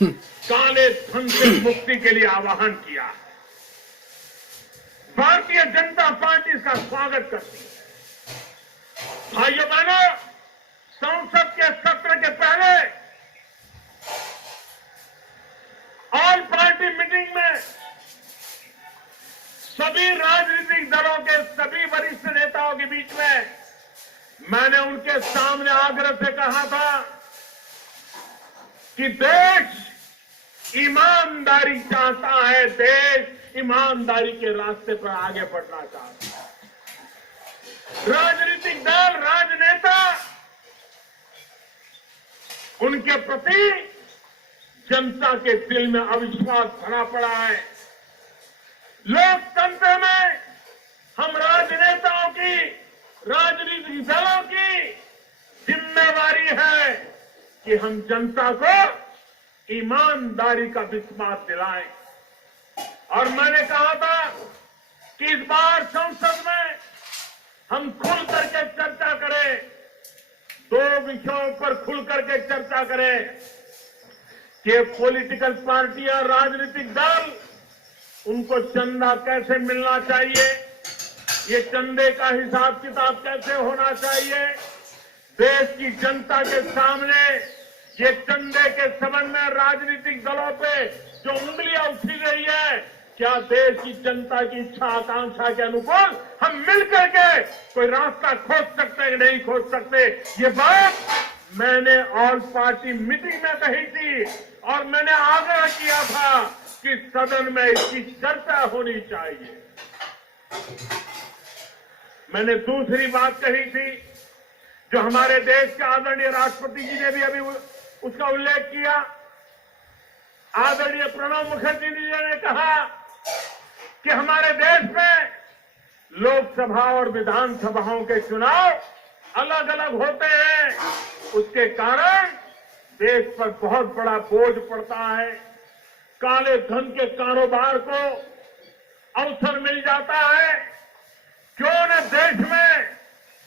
काले धन से मुक्ति के लिए आह्वान किया। भारतीय जनता पार्टी इसका स्वागत करती है। भाइयों बहनों, संसद के सत्र के पहले ऑल पार्टी मीटिंग में सभी राजनीतिक दलों के सभी वरिष्ठ नेताओं के बीच में मैंने उनके सामने आग्रह से कहा था कि देश ईमानदारी चाहता है, देश ईमानदारी के रास्ते पर आगे बढ़ना चाहता है। राजनीतिक दल, राजनेता उनके प्रति जनता के दिल में अविश्वास भरा पड़ा है। लोकतंत्र में हम राजनेताओं की, राजनीतिक दलों की जिम्मेवारी है कि हम जनता को ईमानदारी का विश्वास दिलाएं। और मैंने कहा था कि इस बार संसद में हम खुल करके चर्चा करें, दो विषयों पर खुल करके चर्चा करें कि पॉलिटिकल पार्टियां, राजनीतिक दल, उनको चंदा कैसे मिलना चाहिए, ये चंदे का हिसाब किताब कैसे होना चाहिए, देश की जनता के सामने ये चंदे के संबंध में राजनीतिक दलों पे जो उंगलियां उठी गई है, क्या देश की जनता की इच्छा आकांक्षा के अनुकूल हम मिलकर के कोई रास्ता खोज सकते हैं कि नहीं खोज सकते। ये बात मैंने ऑल पार्टी मीटिंग में कही थी और मैंने आग्रह किया था कि सदन में इसकी चर्चा होनी चाहिए। मैंने दूसरी बात कही थी जो हमारे देश के आदरणीय राष्ट्रपति जी ने भी अभी उसका उल्लेख किया। आदरणीय प्रणब मुखर्जी जी ने कहा कि हमारे देश में लोकसभा और विधानसभाओं के चुनाव अलग अलग होते हैं, उसके कारण देश पर बहुत बड़ा बोझ पड़ता है। काले धन के कारोबार को अवसर मिल जाता है। क्यों न देश में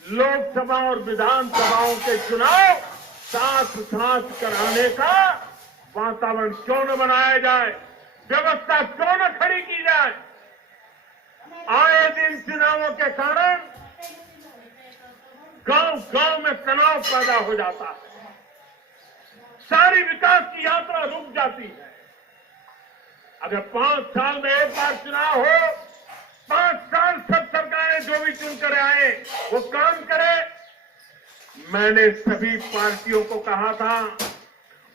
लोकसभा और विधानसभाओं के चुनाव साथ साथ कराने का वातावरण क्यों न बनाया जाए, व्यवस्था क्यों न खड़ी की जाए। आए दिन चुनावों के कारण गांव गांव में तनाव पैदा हो जाता है, सारी विकास की यात्रा रुक जाती है। अगर 5 साल में एक बार चुनाव हो, 5 साल सब सरकारें जो भी चुनकर आए वो काम करे। मैंने सभी पार्टियों को कहा था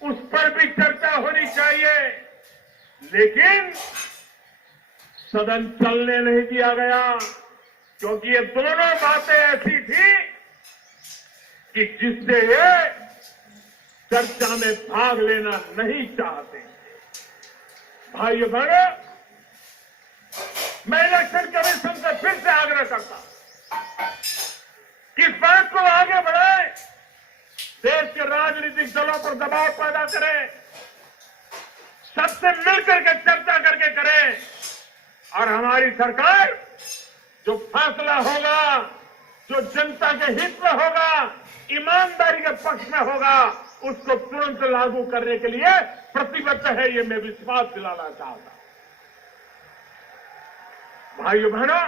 उस पर भी चर्चा होनी चाहिए, लेकिन सदन चलने नहीं दिया गया क्योंकि ये दोनों बातें ऐसी थी कि जिससे ये चर्चा में भाग लेना नहीं चाहते। भाइयों बहनों, मैं इलेक्शन कमीशन से फिर से आग्रह करता हूं कि इस बात को आगे बढ़ाएं, देश के राजनीतिक दलों पर दबाव पैदा करें, सबसे मिलकर के चर्चा करके करें और हमारी सरकार जो फैसला होगा, जो जनता के हित में होगा, ईमानदारी के पक्ष में होगा, उसको तुरंत लागू करने के लिए प्रतिबद्ध है, ये मैं विश्वास दिलाना चाहता हूं। भाइयों बहनों,